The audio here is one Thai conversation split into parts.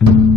อ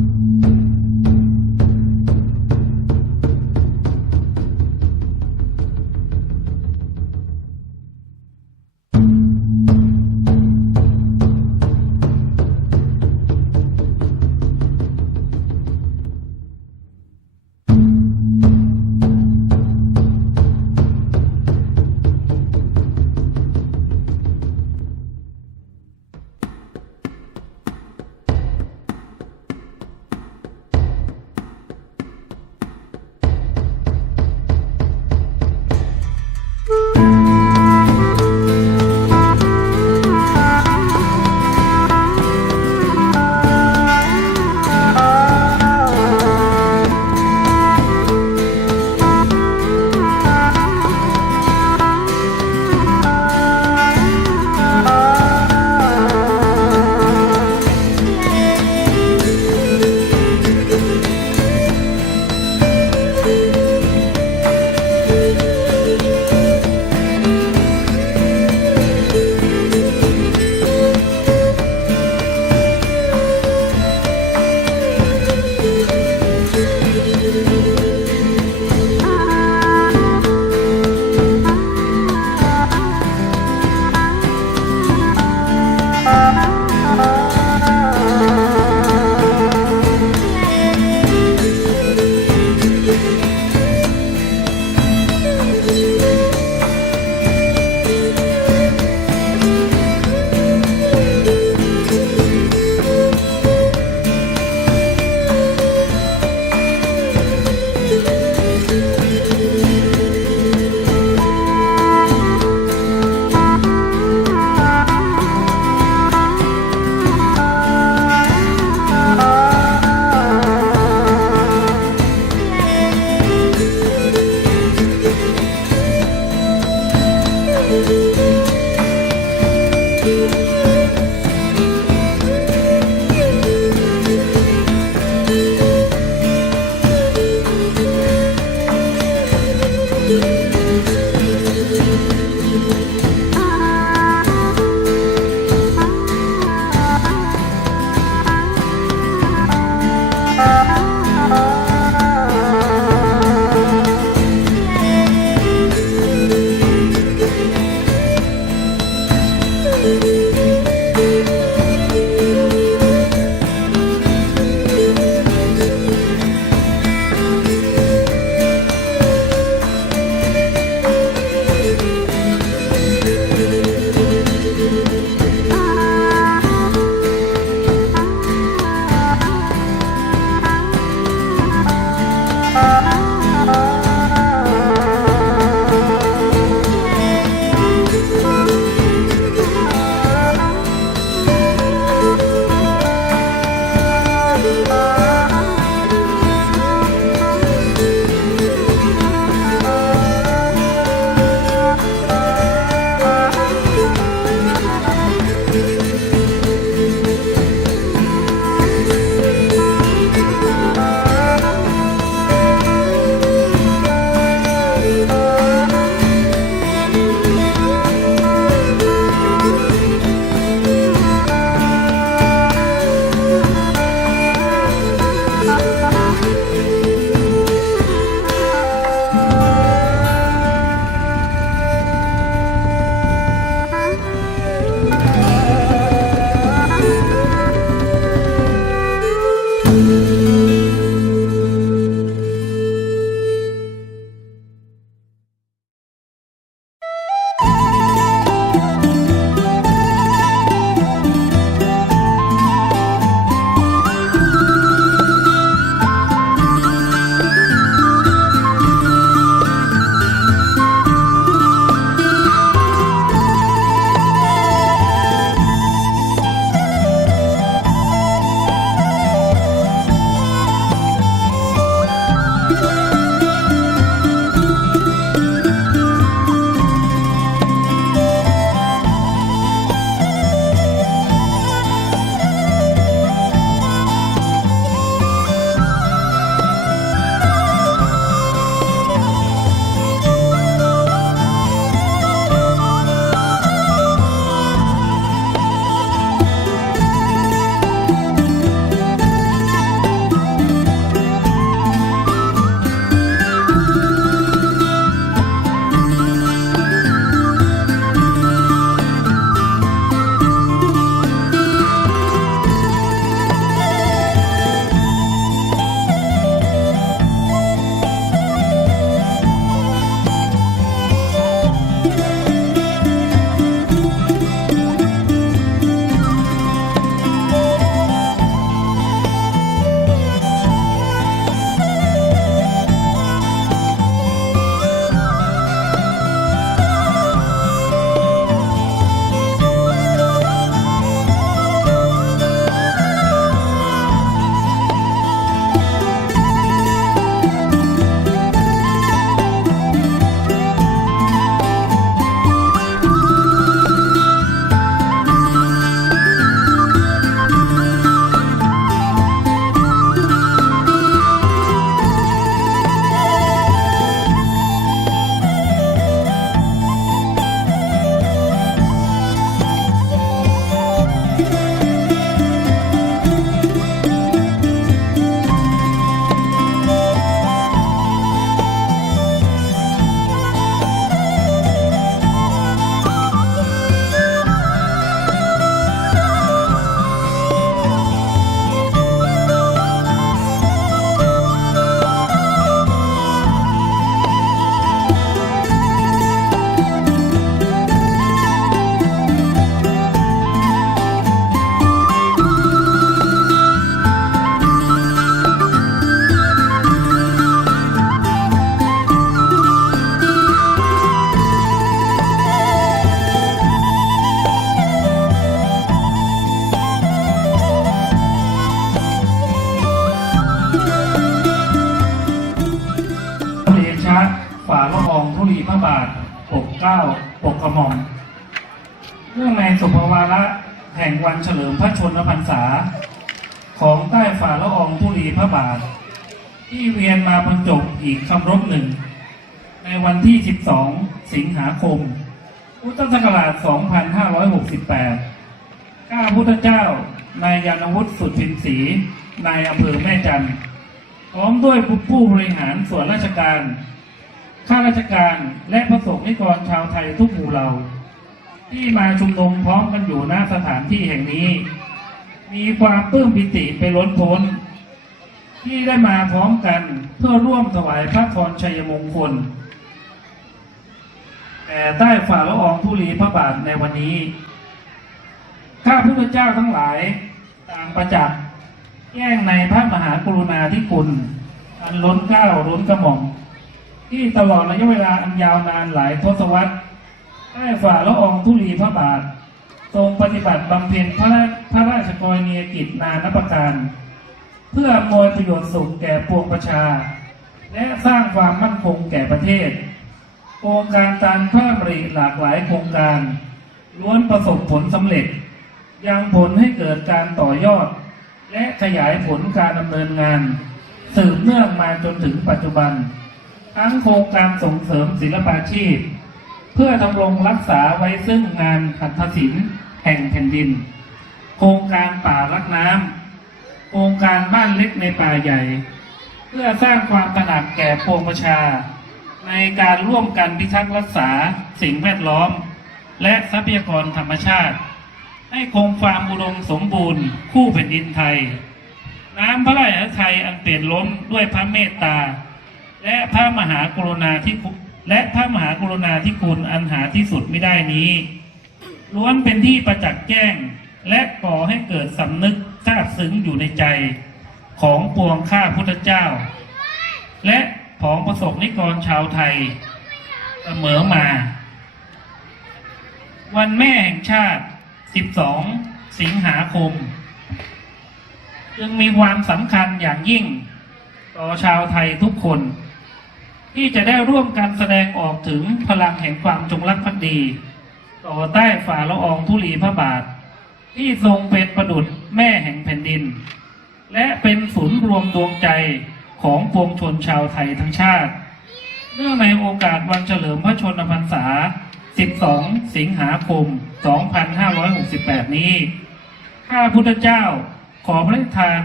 พระบาท ที่เวียนมาบรรจบอีกคำรบหนึ่ง ในวันที่ 12 สิงหาคม พุทธศักราช 2568 ข้าพุทธเจ้านายยานวุฒิสุดพินศรีนายอำเภอแม่จันทร์พร้อมด้วยผู้บริหารส่วนราชการ ข้าราชการและประสบนิกรชาวไทยทุกหมู่เหล่า ที่มาชุมนุมพร้อมกันอยู่หน้าสถานที่แห่งนี้ มีความปลื้มปิติไปล้นพ้น ที่ได้มาพร้อมกันเพื่อร่วมถวายพระพรชัยมงคลแต่ใต้ฝ่าละอองธุลีพระบาทในวันนี้ ข้าพุทธเจ้าทั้งหลายต่างประจักษ์แย่งในพระมหากรุณาธิคุณอันล้นเกล้าล้นกระหม่อมที่ตลอดระยะเวลาอันยาวนานหลายทศวรรษใต้ฝ่าละอองธุลีพระบาท ทรงปฏิบัติบำเพ็ญพระราพระราชกรณียกิจนานับประการ เพื่ออำนวยประโยชน์สุขแก่ปวงประชา และสร้างความมั่นคงแก่ประเทศ โครงการตามพระดำริหลากหลายโครงการ ล้วนประสบผลสำเร็จ ยังผลให้เกิดการต่อยอด และขยายผลการดำเนินงาน สืบเนื่องมาจนถึงปัจจุบัน ทั้งโครงการส่งเสริมศิลปาชีพ เพื่อดำรงรักษาไว้ซึ่งงานหัตถศิลป์แห่งแผ่นดิน โครงการป่ารักน้ำ โครงการบ้านเล็กในป่าใหญ่ เพื่อสร้างความตระหนักแก่ปวงประชา ในการร่วมกันพิทักษ์รักษาสิ่งแวดล้อม และทรัพยากรธรรมชาติ ให้คงความอุดมสมบูรณ์คู่แผ่นดินไทย น้ำพระราชไทยอันเปลี่ยนล้นด้วยพระเมตตา และพระมหากรุณาธิคุณและพระมหากรุณาธิคุณอันหาที่สุดไม่ได้นี้ล้วนเป็นที่ประจักษ์แจ้ง และก่อให้เกิดสำนึก ซาบซึ้งอยู่ในใจของปวงข้าพุทธเจ้า และของประสบนิกรชาวไทยเสมอมา วันแม่แห่งชาติ 12 สิงหาคม จึงมีความสำคัญอย่างยิ่ง ต่อชาวไทยทุกคน ที่จะได้ร่วมกันแสดงออกถึงพลังแห่งความจงรักภักดี ต่อใต้ฝ่าละอองธุลีพระบาท ที่ทรงเป็นประดุจแม่แห่งแผ่นดิน และเป็นศูนย์รวมดวงใจของปวงชนชาวไทยทั้งชาติ เนื่องในโอกาสวันเฉลิมพระชนมพรรษา 12 สิงหาคม 2568 นี้ ข้าพุทธเจ้าขอพระทาน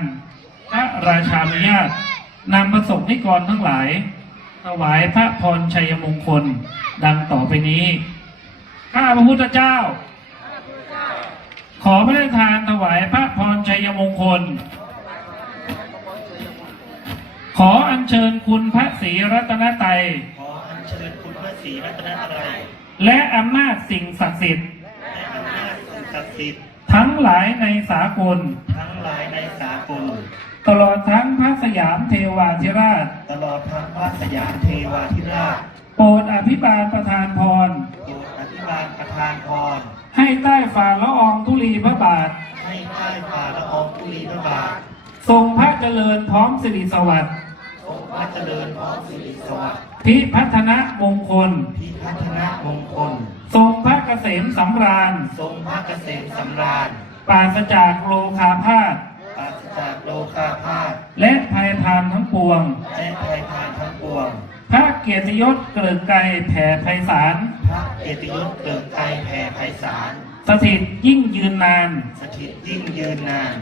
พระราชานุญาตนำประสบนิกรทั้งหลาย ถวายพระพรชัยมงคล ดังต่อไปนี้ ข้าพระพุทธเจ้า ขอพระราชทานถวายพระพรชัยมงคล ขออัญเชิญคุณพระศรีรัตนตรัยขออัญเชิญคุณพระศรีรัตนตรัยและอำนาจสิ่งศักดิ์สิทธิ์ และอำนาจสิ่งศักดิ์สิทธิ์ทั้งหลายในสากล ทั้งหลายในสากล ตลอดทั้งพระสยามเทวาธิราช ตลอดทั้งพระสยามเทวาธิราชโปรดอภิบาลประทานพร โปรดอธิบาลประทานพร ให้ใต้ฝ่าละอองธุลีพระบาท ให้ใต้ฝ่าละอองธุลีพระบาท ทรงพระเจริญพร้อมสิริสวัสดิ์ทรงพระเจริญพร้อมสิริสวัสดิ์พิพัฒนมงคล พิพัฒนมงคล ทรงพระเกษมสำราญ ทรงพระเกษมสำราญ ปราศจากโลคาพาธปราศจากโลกาพาธและภัยพานทั้งปวง และภัยพานทั้งปวง พระเกียรติยศเกริกไกรแผ่ไพศาลพระเกียรติยศเกริกไกรแผ่ไพศาลสถิตยิ่งยืนนาน สถิตยิ่งยืนนาน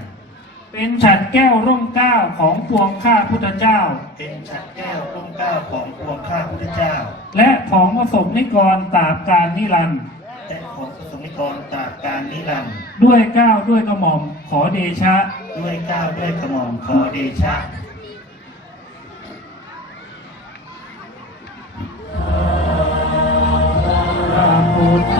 เป็นฉัดแก้วร่มเกล้าของปวงข้าพุทธเจ้า เป็นชัดแก้วร่มเกล้าของพวงข้าพุทธเจ้า และของประสบนิกรตราบการนิรันดร์และของสมิกรตราบการนิรันดร์ด้วยเกล้าวด้วยกระหม่อมขอเดชะ ด้วยเกล้าวด้วยกระหม่อมขอเดชะพ ร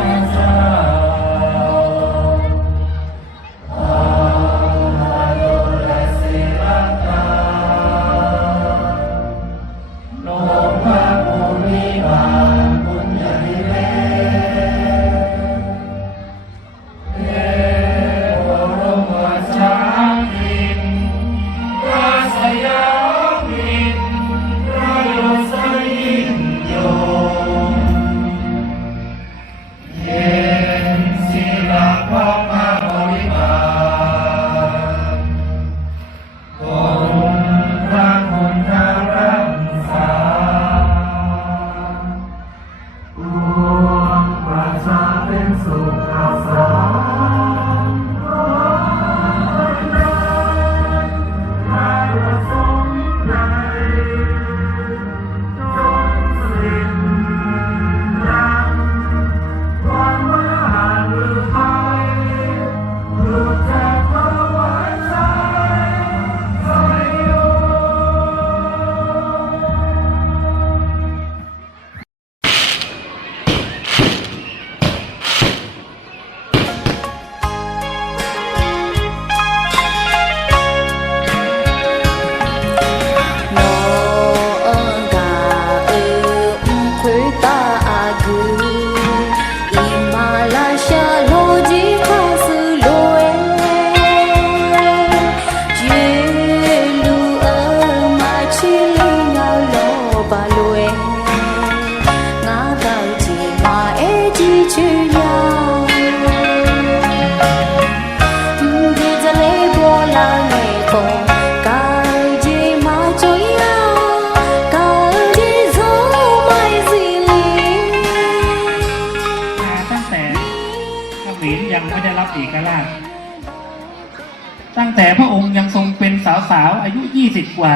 กว่า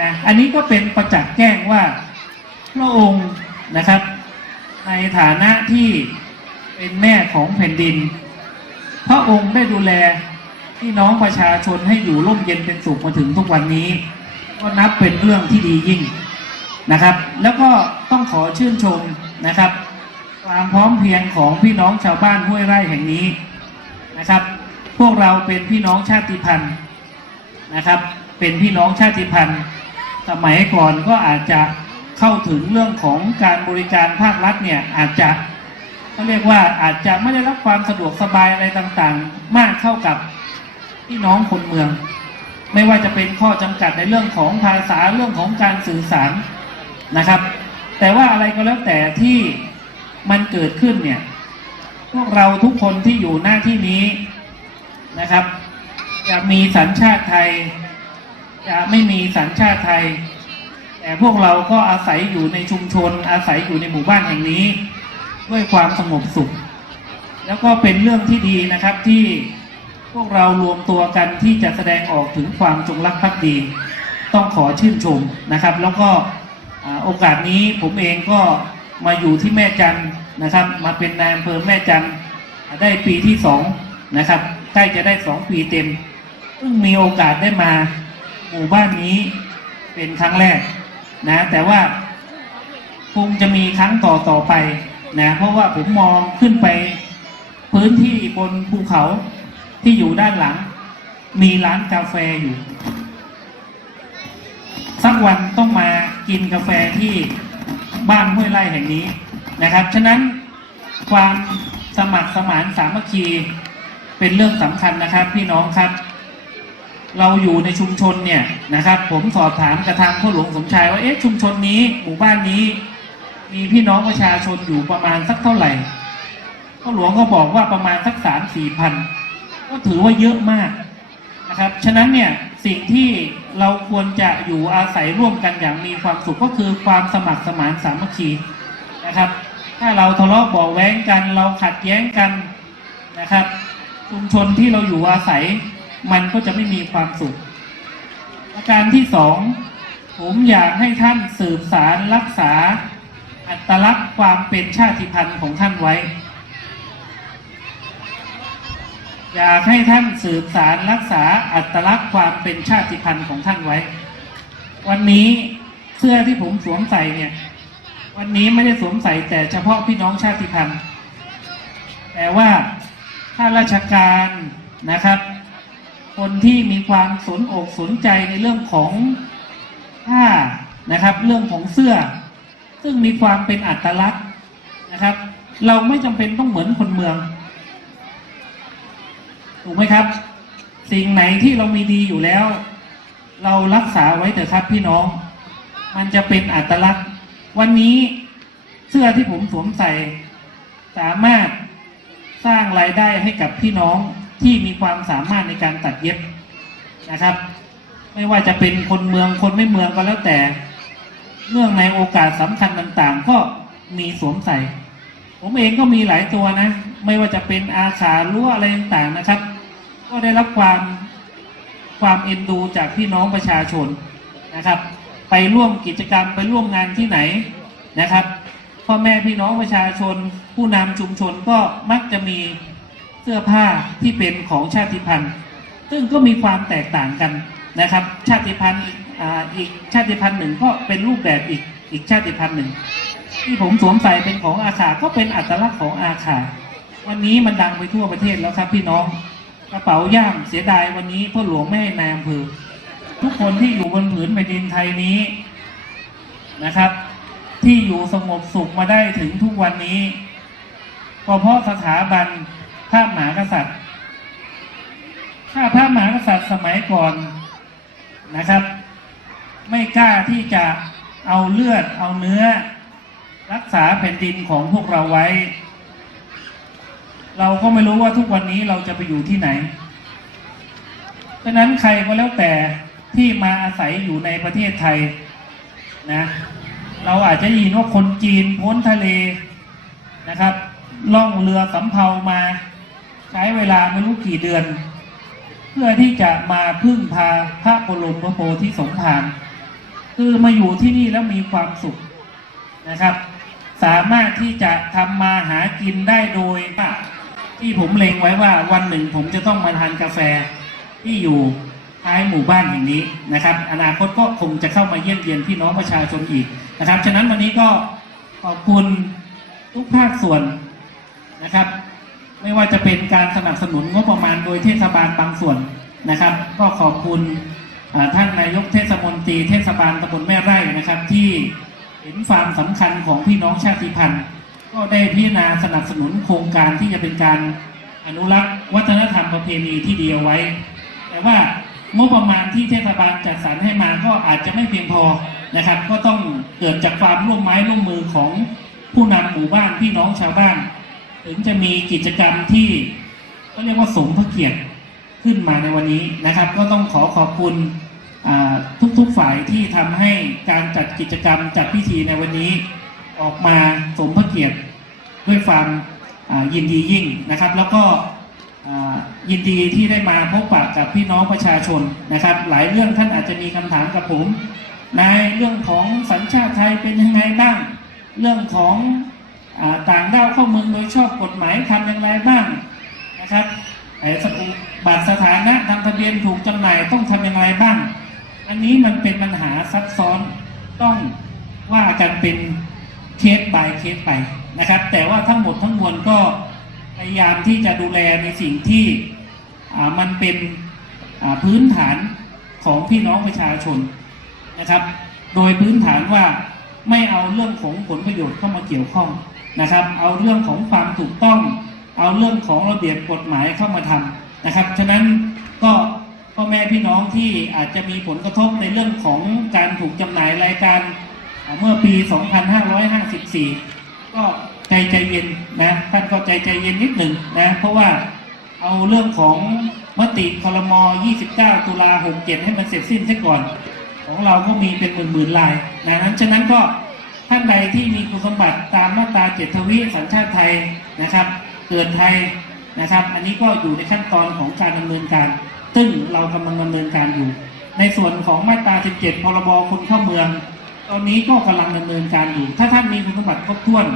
นะอันนี้ก็เป็นประจักษ์แจ้งว่าพระองค์นะครับ ในฐานะที่เป็นแม่ของแผ่นดิน พระองค์ได้ดูแลพี่น้องประชาชนให้อยู่ร่มเย็นเป็นสุขมาถึงทุกวันนี้ ก็นับเป็นเรื่องที่ดียิ่งนะครับ แล้วก็ต้องขอชื่นชมนะครับ ความพร้อมเพรียงของพี่น้องชาวบ้านห้วยไร่แห่งนี้นะครับ พวกเราเป็นพี่น้องชาติพันธุ์นะครับ เป็นพี่น้องชาติพันธุ์สมัยก่อนก็อาจจะเข้าถึงเรื่องของการบริการภาครัฐเนี่ยอาจจะเขาเรียกว่าอาจจะไม่ได้รับความสะดวกสบายอะไรต่างๆ มากเท่ากับพี่น้องคนเมือง ไม่ว่าจะเป็นข้อจำกัดในเรื่องของภาษาเรื่องของการสื่อสารนะครับ แต่ว่าอะไรก็แล้วแต่ที่มันเกิดขึ้นเนี่ยพวกเราทุกคนที่อยู่หน้าที่นี้นะครับ จะมีสัญชาติไทย จะไม่มีสัญชาติไทย แต่พวกเราก็อาศัยอยู่ในชุมชน อาศัยอยู่ในหมู่บ้านแห่งนี้ ด้วยความสงบสุข แล้วก็เป็นเรื่องที่ดีนะครับที่พวกเรารวมตัวกันที่จะแสดงออกถึงความจงรักภักดี ต้องขอชื่นชมนะครับ แล้วก็โอกาสนี้ผมเองก็มาอยู่ที่แม่จันนะครับ มาเป็นนายอำเภอแม่จันได้ปีที่สองนะครับใกล้จะได้สองปีเต็มเพิ่งมีโอกาสได้มา หมู่บ้านนี้เป็นครั้งแรกนะแต่ว่าคงจะมีครั้งต่อต่อไปนะเพราะว่าผมมองขึ้นไปพื้นที่บนภูเขาที่อยู่ด้านหลัง มีร้านกาแฟอยู่ สักวันต้องมากินกาแฟที่บ้านห้วยไร่แห่งนี้นะครับ ฉะนั้นความสมัครสมานสามัคคีเป็นเรื่องสำคัญนะครับพี่น้องครับ เราอยู่ในชุมชนเนี่ยนะครับ ผมสอบถามกระทางพ่อหลวงสมชายว่าเอ๊ะชุมชนนี้หมู่บ้านนี้ มีพี่น้องประชาชนอยู่ประมาณสักเท่าไหร่พ่อหลวงก็บอกว่าประมาณสักสามสี่พันก็ถือว่าเยอะมากนะครับฉะนั้นเนี่ยสิ่งที่เราควรจะอยู่อาศัยร่วมกันอย่างมีความสุขก็คือความสมัครสมานสามัคคีนะครับ ถ้าเราทะเลาะเบาแว้งกัน เราขัดแย้งกันนะครับ ชุมชนที่เราอยู่อาศัย มันก็จะไม่มีความสุข ประการที่สองผมอยากให้ท่านสืบสารรักษา อัตลักษณ์ความเป็นชาติพันธุ์ของท่านไว้ อยากให้ท่านสืบสารรักษาอัตลักษณ์ความเป็นชาติพันธุ์ของท่านไว้ วันนี้เสื้อที่ผมสวมใส่เนี่ย วันนี้ไม่ได้สวมใส่แต่เฉพาะพี่น้องชาติพันธุ์แต่ว่าข้าราชการนะครับ คนที่มีความสนอกสนใจในเรื่องของผ้านะครับ เรื่องของเสื้อ ซึ่งมีความเป็นอัตลักษณ์นะครับ เราไม่จำเป็นต้องเหมือนคนเมืองถูกไหมครับ สิ่งไหนที่เรามีดีอยู่แล้ว เรารักษาไว้เถอะครับพี่น้อง มันจะเป็นอัตลักษณ์ วันนี้เสื้อที่ผมสวมใส่ สามารถสร้างรายได้ให้กับพี่น้อง ที่มีความสามารถในการตัดเย็บนะครับ ไม่ว่าจะเป็นคนเมืองคนไม่เมืองก็แล้วแต่เนื่องในโอกาสสำคัญต่างๆ ก็มีสวมใส่ ผมเองก็มีหลายตัวนะ ไม่ว่าจะเป็นอาขารั้วอะไรต่างๆนะครับ ก็ได้รับความความเอ็นดูจากพี่น้องประชาชนนะครับ ไปร่วมกิจกรรมไปร่วมงานที่ไหนนะครับพ่อแม่พี่น้องประชาชน ผู้นำชุมชนก็มักจะมี สื้อผ้าที่เป็นของชาติพันธุ์ ซึ่งก็มีความแตกต่างกันนะครับ ชาติพันธุ์อีกชาติพันธุ์หนึ่งก็เป็นรูปแบบอีกอีกชาติพันธุ์หนึ่ง ที่ผมสวมใส่เป็นของอาขาก็เป็นอัตลักษณ์ของอาขาวันนี้มันดังไปทั่วประเทศแล้วครับพี่น้องกระเป๋าย่ามเสียดายวันนี้พ่อหลวงไม่ให้นายอำเภอทุกคนที่อยู่บนผืนแผ่นดินไทยนี้นะครับ ที่อยู่สงบสุขมาได้ถึงทุกวันนี้ก็เพราะสถาบัน พระมหากษัตริย์ ถ้าพระมหากษัตริย์สมัยก่อนนะครับ ไม่กล้าที่จะเอาเลือดเอาเนื้อ รักษาแผ่นดินของพวกเราไว้ เราก็ไม่รู้ว่าทุกวันนี้เราจะไปอยู่ที่ไหนฉะนั้นใครก็แล้วแต่ที่มาอาศัยอยู่ในประเทศไทยนะเราอาจจะยินว่าคนจีนพ้นทะเลนะครับ ล่องเรือสำเภามา ใช้เวลาไม่รู้กี่เดือน เพื่อที่จะมาพึ่งพาพระบรมโพธิสมภารคือมาอยู่ที่นี่แล้วมีความสุขนะครับ สามารถที่จะทำมาหากินได้โดยที่ผมเล็งไว้ว่าวันหนึ่งผมจะต้องมาทานกาแฟที่อยู่ท้ายหมู่บ้านแห่งนี้นะครับ อนาคตก็คงจะเข้ามาเยี่ยมเยียนพี่น้องประชาชนอีกนะครับ ฉะนั้นวันนี้ก็ขอบคุณทุกภาคส่วนนะครับ ไม่ว่าจะเป็นการสนับสนุนงบประมาณโดยเทศบาลบางส่วนนะครับ ก็ขอบคุณท่านนายกเทศมนตรีเทศบาลตำบลแม่ไร่นะครับ ที่เห็นความสำคัญของพี่น้องชาติพันธุ์ ก็ได้พิจารณาสนับสนุนโครงการที่จะเป็นการอนุรักษ์วัฒนธรรมประเพณีที่ดีเอาไว้ แต่ว่างบประมาณที่เทศบาลจัดสรรให้มาก็อาจจะไม่เพียงพอนะครับ ก็ต้องเกิดจากความร่วมไม้ร่วมมือของผู้นำหมู่บ้านพี่น้องชาวบ้าน ถึงจะมีกิจกรรมที่ก็เรียกว่าสมพระเกียรติขึ้นมาในวันนี้นะครับ ก็ต้องขอขอบคุณทุกๆฝ่ายที่ทำให้การจัดกิจกรรมจัดพิธีในวันนี้ออกมาสมพระเกียรติด้วยความยินดียิ่งนะครับ แล้วก็ยินดีที่ได้มาพบปะกับพี่น้องประชาชนนะครับ หลายเรื่องท่านอาจจะมีคำถามกับผมในเรื่องของสัญชาติไทยเป็นยังไงบ้าง เรื่องของ ต่างด้าวเข้าเมืองโดยชอบกฎหมายทำอย่างไรบ้างนะครับไอ้สกุลบัตรสถานะทางทะเบียนถูกจำหน่ายต้องทำอย่างไรบ้าง อันนี้มันเป็นปัญหาซับซ้อนต้องว่ากันเป็นเคส by เคสไปนะครับ แต่ว่าทั้งหมดทั้งมวลก็พยายามที่จะดูแลในสิ่งที่มันเป็นพื้นฐานของพี่น้องประชาชนนะครับ โดยพื้นฐานว่าไม่เอาเรื่องของผลประโยชน์เข้ามาเกี่ยวข้อง นะครับ เอาเรื่องของความถูกต้อง เอาเรื่องของระเบียบกฎหมายเข้ามาทำนะครับ ฉะนั้นก็พ่อแม่พี่น้องที่อาจจะมีผลกระทบในเรื่องของการถูกจำหน่ายรายการเมื่อปี 2554 ก็ใจใจเย็นนะท่านก็ใจใจเย็นนิดหนึ่งนะเพราะว่าเอาเรื่องของมติคลม29 ตุลา 67 ให้มันเสร็จสิ้นซะก่อน ของเราก็มีเป็นหมื่นหมื่นๆลายนะฉะนั้นก็ ท่านใดที่มีคุณสมบัติตามมาตราเจ็ดทวีสัญชาติไทยนะครับ เกิดไทยนะครับ อันนี้ก็อยู่ในขั้นตอนของการดำเนินการ ซึ่งเรากำลังดำเนินการอยู่ ในส่วนของมาตรา 17 พรบคนเข้าเมือง ตอนนี้ก็กำลังดำเนินการอยู่ ถ้าท่านมีคุณสมบัติครบถ้วน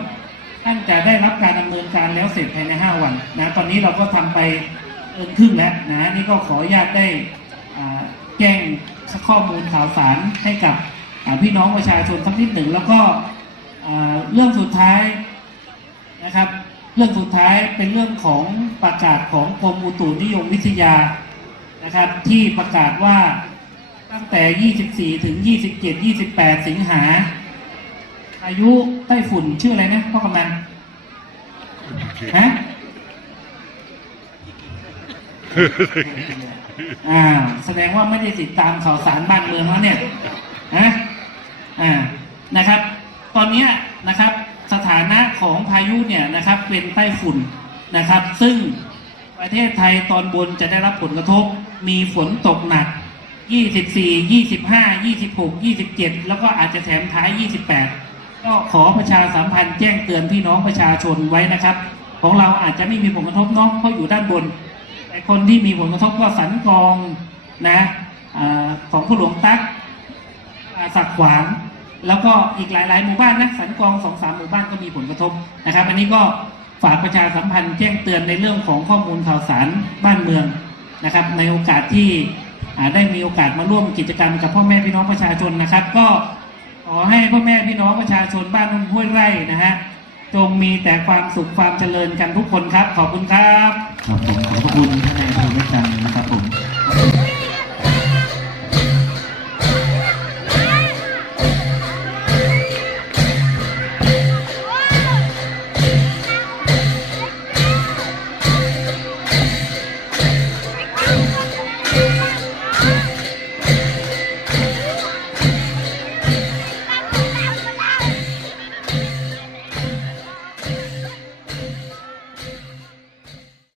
ท่านจะได้รับการดำเนินการแล้วเสร็จภายใน 5 วันนะ ตอนนี้เราก็ทำไปเกินครึ่งแล้วนะ นี่ก็ขออนุญาตได้แจ้งข้อมูลข่าวสารให้กับ พี่น้องประชาชนสักนิดหนึ่ง แล้วก็เรื่องสุดท้ายนะครับ เรื่องสุดท้ายเป็นเรื่องของประกาศของกรมอุตุนิยมวิทยานะครับ ที่ประกาศว่าตั้งแต่ 24 ถึง 27 28 สิงหา อายุไต้ฝุ่นชื่ออะไรนะพ่อกำนันฮะอ่า แสดงว่าไม่ได้ติดตามข่าวสารบ้านเมืองแล้วเนี่ย ฮะ อ่านะครับ ตอนนี้นะครับสถานะของพายุเนี่ยนะครับเป็นไต้ฝุ่นนะครับ ซึ่งประเทศไทยตอนบนจะได้รับผลกระทบ มีฝนตกหนัก 24 25 26 27 แล้วก็อาจจะแถมท้าย 28 ก็ขอประชาสัมพันธ์แจ้งเตือนพี่น้องประชาชนไว้นะครับ ของเราอาจจะไม่มีผลกระทบเน้องเพราะอยู่ด้านบน แต่คนที่มีผลกระทบก็สันกองนะอของผู้หลวงตักอ่าสักขวาง แล้วก็อีกหลาย ๆ หมู่บ้านนะสันกองสองสามหมู่บ้านก็มีผลกระทบนะครับ อันนี้ก็ฝากประชาสัมพันธ์แจ้งเตือนในเรื่องของข้อมูลข่าวสารบ้านเมืองนะครับ ในโอกาสที่ได้มีโอกาสมาร่วมกิจกรรมกับพ่อแม่พี่น้องประชาชนนะครับ ก็ขอให้พ่อแม่พี่น้องประชาชนบ้านห้วยไร่นะฮะจงมีแต่ความสุขความเจริญกันทุกคนครับ ขอบคุณครับ ครับผมขอบคุณท่านนายอำเภอแม่จันทร์นะครับผม